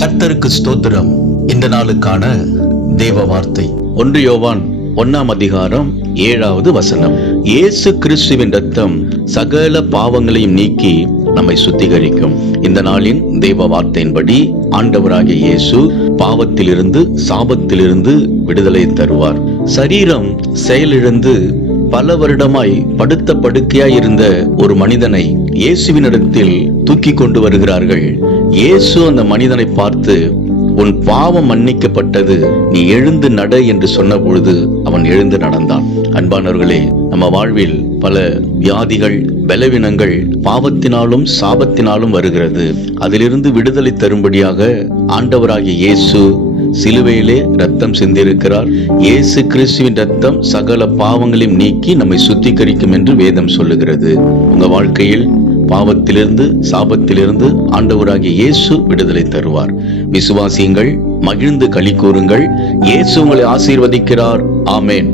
கர்த்தருக்கு ஸ்தோத்திரம். இந்த நாளுக்கான தேவ வார்த்தை 1 யோவான் 1 அதிகாரம் 7வது வசனம். இயேசு கிறிஸ்துவின் இரத்தம் சகல பாவங்களையும் நீக்கி நம்மை சுத்திகரிக்கும். இந்த நாளின் தேவ வார்த்தையின்படி ஆண்டவராகிய இயேசு பாவத்திலிருந்து சாபத்திலிருந்து விடுதலை தருவார். சரீரம் செயலிழந்து பல வருடமாய் படுத்த படுக்கையாய் இருந்த ஒரு மனிதனை இயேசுவினிடத்தில் தூக்கி கொண்டு வருகிறார்கள். இயேசு அந்த மனிதனை பார்த்து, உன் பாவம் மன்னிக்கப்பட்டது, நீ எழுந்து நட என்று சொன்ன பொழுது அவன் எழுந்து நடந்தான். அன்பானவர்களே, நம்ம வாழ்வில் பல வியாதிகள், பலவீனங்கள் பாவத்தினாலும் சாபத்தினாலும் வருகிறது. அதிலிருந்து விடுதலை தரும்படியாக ஆண்டவராகிய இயேசு சிலுவையிலே ரத்தம் சிந்திருக்கிறார். இயேசு கிறிஸ்துவின் ரத்தம் சகல பாவங்களையும் நீக்கி நம்மை சுத்திகரிக்கும் என்று வேதம் சொல்லுகிறது. உங்க வாழ்க்கையில் பாவத்திலிருந்து சாபத்திலிருந்து ஆண்டவராகிய இயேசு விடுதலை தருவார். விசுவாசியுங்கள், மகிழ்ந்து களி கூறுங்கள். இயேசு உங்களை ஆசீர்வதிக்கிறார். ஆமென்.